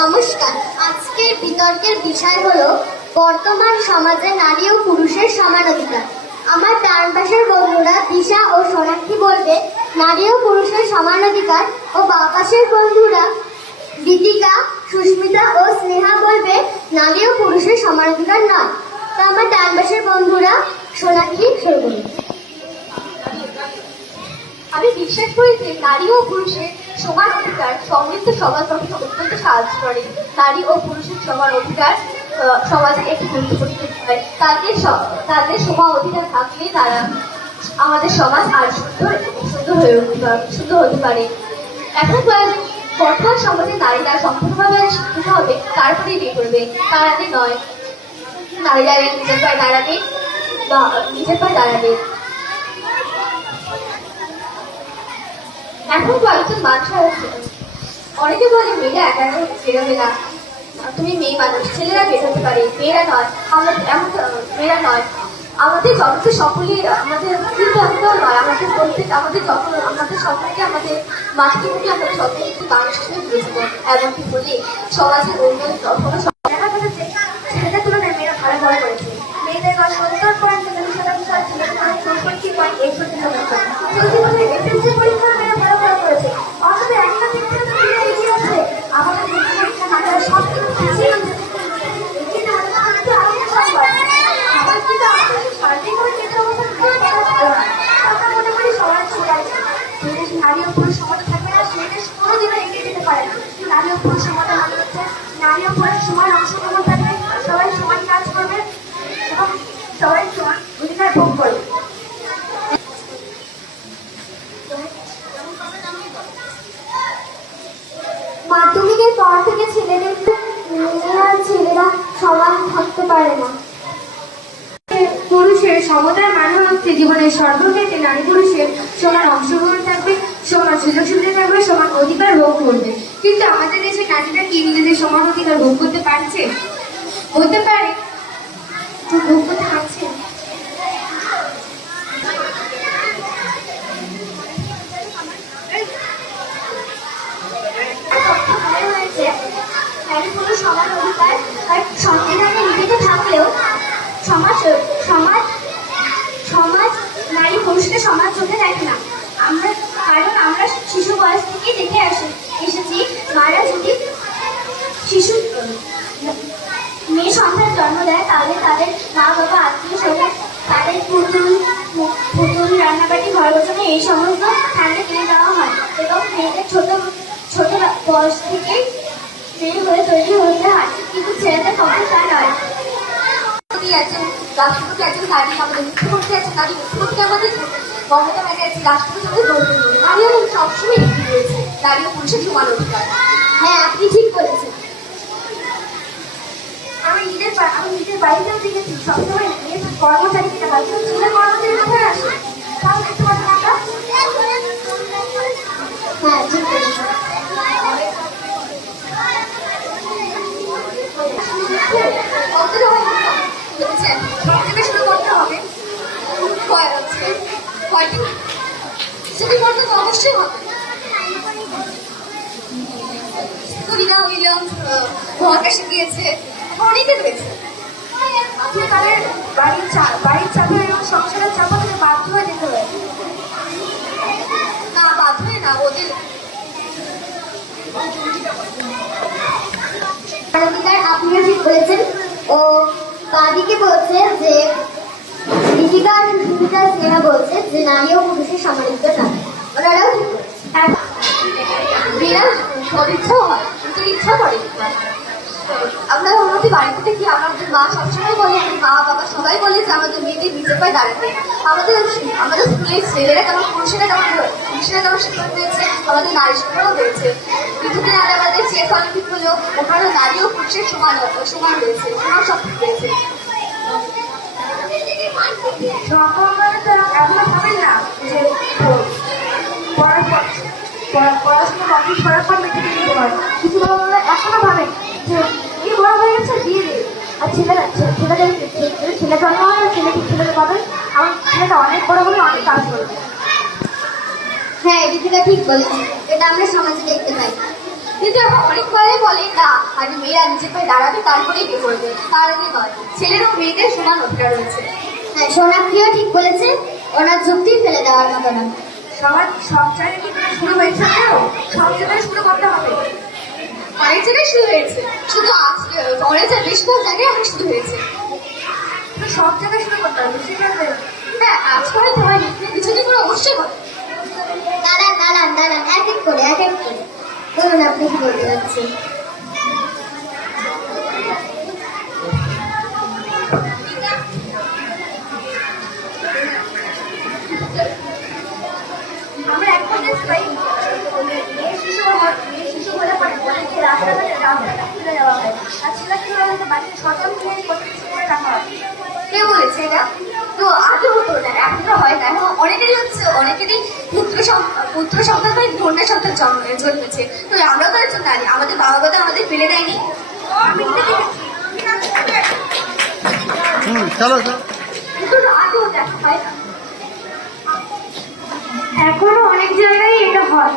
নমস্কার। আজকের বিতর্কের বিষয় হলো বর্তমান সমাজে নারী ও পুরুষের সমান অধিকার। আমার ডান পাশের বন্ধুরা দিশা ও সোনাক্ষী বলবে নারী ও পুরুষের সমান অধিকার, ও বাঁ পাশের বন্ধুরা দীপিকা, সুস্মিতা ও স্নেহা বলবে নারী ও পুরুষের সমান অধিকার নয়। তো আমার ডান পাশের বন্ধুরা সোনাক্ষী শুরু করবে। আমি বিশ্বাস করি যে নারী ও পুরুষের সমান অধিকার সমৃদ্ধ সমাজ গঠনে অত্যন্ত সাহায্য করে। নারী ও পুরুষের সমান অধিকার সমাজের একটি গুরুত্বপূর্ণ বিষয়। তাদের সমান অধিকার থাকলে তারা আমাদের সমাজ আর সুন্দর হতে পারে। এখন বর্তমান সমাজে নারীরা সম্পূর্ণভাবে শিক্ষিত হবে, তারপরেই বিয়ে করবে, তার আগে নয়। নারীরা নিজের পায়ে দাঁড়াবে। এখন কয়েকজন মানুষ আছে, অনেকে বলে মেয়েরা একা বেরোবে না, তুমি মেয়ে মানুষ, ছেলেরা বের হতে পারে, মেয়েরা নয়। মেয়েরা নয়, আমাদের জগতে সকলেই আমাদের চিন্তাও নয়, আমাদের সকলকে আমাদের মাতৃভূমি আমাদের সকলকে একটি মানুষ হিসেবে বিবেচিত। এমনকি বলে সমাজের অন্যান্য দেখা যাচ্ছে ছেলেদের তুলনায় মেয়েরা ভালো করেছে। মেয়েদের 70% পরীক্ষা মেয়েরা ভালো করেছে। অথবা একটা দিক থেকে এগিয়ে আছে, আমাদের সব কিছু নারী ও পুরুষ সমাজ থাকবে না, সেই দেশ কোনোদিনও এগিয়ে যেতে পারে না। নারী ও পুরুষ সমাজের মানে হচ্ছে নারী ও পুরুষ সমান অংশগ্রহণ থাকবে, সবাই সমান কাজ করবে এবং সবাই সমান অধিকার ভোগ করবে। মাধ্যমিকের পর থেকে ছেলেরা সমান থাকতে পারে না। পুরুষের সমতার মানে হচ্ছে জীবনের সর্বক্ষেত্রে নারী পুরুষের সমান অংশগ্রহণ থাকবে, সমান সুযোগ সুবিধা থাকবে, সমান অধিকার ভোগ করবে। কিন্তু আমাদের দেশে নারীরা কি নিজেদের সমান অধিকার ভোগ করতে পারছে? হতে পারে ভোগ করতে পারছে। নারী পুরুষ সমান অধিকার সংবিধানে লিখিত থাকলেও সমাজ নারী পুরুষকে সমান চোখে দেখে না। কারণ আমরা শিশু বয়স থেকে দেখে এসেছি, মারা যদি মেয়ে সন্তান জন্ম দেয় তাহলে তাদের মা বাবা, আত্মীয় স্বজন তাদের পুতুল রান্নাবাটি ঘর গোছানো এই সমস্ত ঠান্ডা কিনে দেওয়া হয় এবং মেয়েদের ছোট বয়স থেকেই মেয়ে হয়ে তৈরি হতে হয়। কিন্তু ছেলেদের পক্ষে তা নয়। রাষ্ট্রপতি একজন নারী, আমাদের মুখ্যমন্ত্রী আছে নারী, মুখ্যমন্ত্রী আমাদের মমতা ব্যানার্জি আছে, রাষ্ট্রপতি আমাদের দ্রৌপদী মুর্মু। নারী এবং সবসময় এগিয়ে রয়েছে, নারী ও পুরুষের সমান অধিকার। হ্যাঁ, আপনি ঠিক বলেছেন। আমি নিজের বাড়িতেও দেখেছি সবসময় কর্মচারী কিনা বাড়িতে ছেলে কর্মচারী কোথায় আসে তাও দেখতে পাচ্ছি আমরা। হ্যাঁ, ঠিক বলেছেন। শুরু করতে হবে, সেটি করতে তো অবশ্যই হবে। উইলিয়ামস মহাকাশে গিয়েছে, অনেকে রয়েছে। আপনি তাদের বাড়ির চাপে এবং সংসারের চাপা থেকে বাধ্য হয়ে যেতে হবে না, বাধ্য হয়ে না, ওদের আপনিও ঠিক বলেছেন। ও বাদিকে বলছে যে দীপিকা আর সুস্মিতা স্নেহা বলছে যে নারী ও পুরুষের সমান অধিকার না। ওনারাও ঠিক বলছে। মেয়েরা সদিচ্ছাও হয়, কিন্তু ইচ্ছা করে। আমরা আমাদের বাড়িতে দেখি আমাদের মা সবসময় বলে, মা বাবা সবাই বলে যে আমাদের মেয়েদের নিজের পায়ে দাঁড়াতে। আমাদের স্কুলের ছেলেরা কেমন পুরুষেরা কেমন শিক্ষা পেয়েছে, আমাদের নারী শিক্ষাও পেয়েছে। কিছুদিন আগে আমাদের চেক অলিম্পিক হলেও ওখানে নারী ও পুরুষের সমান রয়েছে, সমান সব পেয়েছে। এখনো ভাবেন না যে পড়াশোনা কমপ্লিট করার পর মেয়েকে দিতে হয়। কিছু বাবা এখনো ভাবেন যে এই বড় হয়ে গেছে বিয়ে দিয়ে, আর ছেলেদের ছেলে জন্ম হয়, ছেলেকে পাবে, আমার ছেলেটা অনেক বড় হলে অনেক কাজ করবে। হ্যাঁ, দীপিকা ঠিক বলেছে, এটা আমরা সমাজে দেখতে পাই। কিন্তু এখন অনেক মেয়েরাই বলে না, আগে মেয়েরা নিজের পায়ে দাঁড়াবে তারপরেই বিয়ে করবে, তার আগে নয়। ছেলের ও মেয়েদের সমান অধিকার রয়েছে। হ্যাঁ, সোনাক্ষীও ঠিক বলেছে, ওনার যুক্তি ফেলে দেওয়ার মতো না। সব জায়গায় কি শুরু হয়েছে? সব জায়গায় শুরু করতে হবে। অনেক জায়গায় শুরু হয়েছে, শুধু আজকে অনেক বেশিরভাগ জায়গায় এখন শুরু হয়েছে। সব জায়গায় শুরু করতে হবে, হ্যাঁ আজকে হয়তো হয়নি, কিছুদিন পরে অবশ্যই হবে। দাঁড়ান, এক এক করে বলুন আপনি কি বলতে যাচ্ছেন। আমরা এখন দেখতে পাই মেয়ে শিশু হলে পরে বলে যে রাস্তাটা খুলে দেওয়া হয়, আর ছেলেকে হয়তো বাড়িতে সচল করে রাখা হয়। কে বলেছে এটা? তো আগে হতো না, এখন তো হয় না। এখন অনেকেরই হচ্ছে, অনেকেরই পুত্র সন্তান হয়, কন্যা সন্তান জন্মেছে। তো আমরা তো একজন নারী, আমাদের বাবা কথা আমাদের ফেলে দেয়নি। চলো কিন্তু আগেও দেখা হয় না। এখনো অনেক জায়গায় এটা হয়।